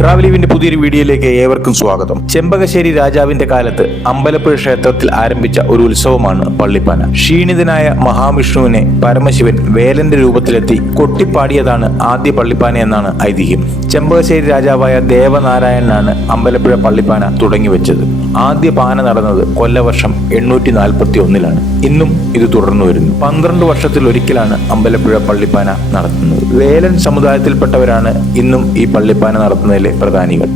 ട്രാവലീവിന്റെ പുതിയൊരു വീഡിയോയിലേക്ക് ഏവർക്കും സ്വാഗതം. ചെമ്പകശ്ശേരി രാജാവിന്റെ കാലത്ത് അമ്പലപ്പുഴ ക്ഷേത്രത്തിൽ ആരംഭിച്ച ഒരു ഉത്സവമാണ് പള്ളിപ്പാന. ക്ഷീണിതനായ മഹാവിഷ്ണുവിനെ പരമശിവൻ വേലന്റെ രൂപത്തിലെത്തി കൊട്ടിപ്പാടിയതാണ് ആദ്യ പള്ളിപ്പാന എന്നാണ് ഐതിഹ്യം. ചെമ്പകശ്ശേരി രാജാവായ ദേവനാരായണനാണ് അമ്പലപ്പുഴ പള്ളിപ്പാന തുടങ്ങിവെച്ചത്. ആദ്യ പാന നടന്നത് കൊല്ലവർഷം 841 ഇന്നും ഇത് തുടർന്നു വരുന്നു. 12 വർഷത്തിലൊരിക്കലാണ് അമ്പലപ്പുഴ പള്ളിപ്പാന നടത്തുന്നത്. വേലൻ സമുദായത്തിൽപ്പെട്ടവരാണ് ഇന്നും ഈ പള്ളിപ്പാന നടത്തുന്നതിലെ പ്രധാനികൾ.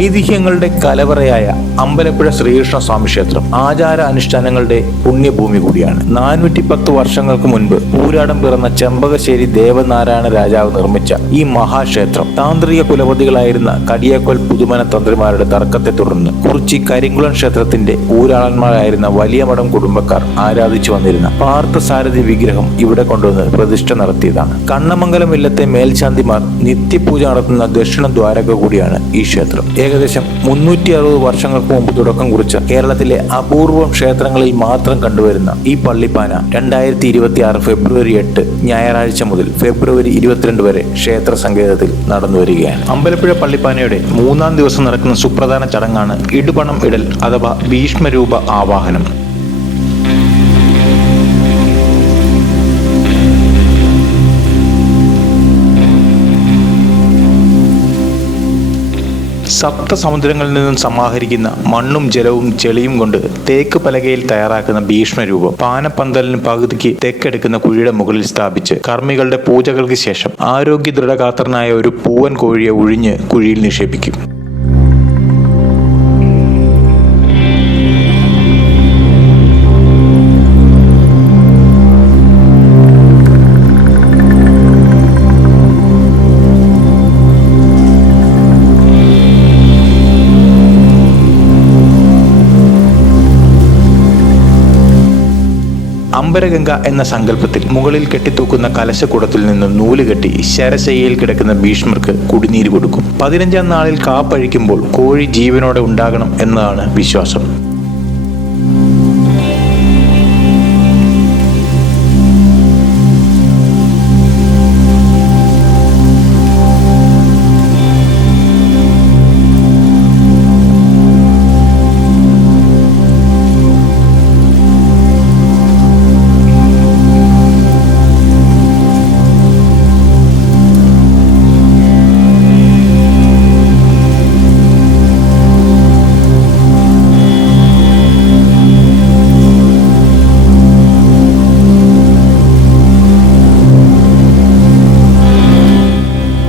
ഐതിഹ്യങ്ങളുടെ കലവറയായ അമ്പലപ്പുഴ ശ്രീകൃഷ്ണ സ്വാമി ക്ഷേത്രം ആചാര അനുഷ്ഠാനങ്ങളുടെ പുണ്യഭൂമി കൂടിയാണ്. 410 വർഷങ്ങൾക്ക് മുൻപ് പൂരാടം പിറന്ന ചെമ്പകശ്ശേരി ദേവനാരായണ രാജാവ് നിർമ്മിച്ച ഈ മഹാക്ഷേത്രം താന്ത്രിക കുലപതികളായിരുന്ന കടിയാക്കോൽ പുതുമന തന്ത്രിമാരുടെ തർക്കത്തെ തുടർന്ന് കുറിച്ചി കരിങ്കുളം ക്ഷേത്രത്തിന്റെ ഊരാളന്മാരായിരുന്ന വലിയ മഠം കുടുംബക്കാർ ആരാധിച്ചു വന്നിരുന്ന പാർത്ഥസാരഥി വിഗ്രഹം ഇവിടെ കൊണ്ടുവന്ന് പ്രതിഷ്ഠ നടത്തിയതാണ്. കണ്ണമംഗലം ഇല്ലത്തെ മേൽശാന്തിമാർ നിത്യപൂജ നടത്തുന്ന ദക്ഷിണ ദ്വാരക കൂടിയാണ് ഈ ക്ഷേത്രം. ഏകദേശം 360 വർഷങ്ങൾക്ക് മുമ്പ് തുടക്കം കുറിച്ച കേരളത്തിലെ അപൂർവം ക്ഷേത്രങ്ങളിൽ മാത്രം കണ്ടുവരുന്ന ഈ പള്ളിപ്പാന 2026 ഫെബ്രുവരി 8 ഞായറാഴ്ച മുതൽ ഫെബ്രുവരി 22 വരെ ക്ഷേത്ര സങ്കേതത്തിൽ നടന്നു വരികയാണ്. അമ്പലപ്പുഴ പള്ളിപ്പാനയുടെ 3-ാം ദിവസം നടക്കുന്ന സുപ്രധാന ചടങ്ങാണ് ഇടുപണം ഇടൽ അഥവാ ഭീഷ്മരൂപ ആവാഹനം. സപ്തസമുദ്രങ്ങളിൽ നിന്നും സമാഹരിക്കുന്ന മണ്ണും ജലവും ചെളിയും കൊണ്ട് തേക്ക് പലകയിൽ തയ്യാറാക്കുന്ന ഭീഷ്മരൂപം പാനപ്പന്തലിന് പകുതിക്ക് തെക്കെടുക്കുന്ന കുഴിയുടെ മുകളിൽ സ്ഥാപിച്ച് കർമ്മികളുടെ പൂജകൾക്ക് ശേഷം ആരോഗ്യ ദൃഢഗാത്രനായ ഒരു പൂവൻ കോഴിയെ ഉഴിഞ്ഞ് കുഴിയിൽ നിക്ഷേപിക്കും. അമ്പരഗംഗ എന്ന സങ്കല്പത്തിൽ മുകളിൽ കെട്ടിത്തൂക്കുന്ന കലശക്കുടത്തിൽ നിന്നും നൂല് കെട്ടി ശരശയ്യയിൽ കിടക്കുന്ന ഭീഷ്മർക്ക് കുടിനീര് കൊടുക്കും. 15-ാം നാളിൽ കാപ്പഴിക്കുമ്പോൾ കോഴി ജീവനോടെ ഉണ്ടാകണം എന്നതാണ് വിശ്വാസം.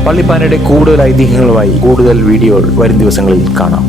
പള്ളിപ്പാനയുടെ കൂടുതൽ ഐതിഹ്യങ്ങളുമായി കൂടുതൽ വീഡിയോകൾ വരും ദിവസങ്ങളിൽ കാണാം.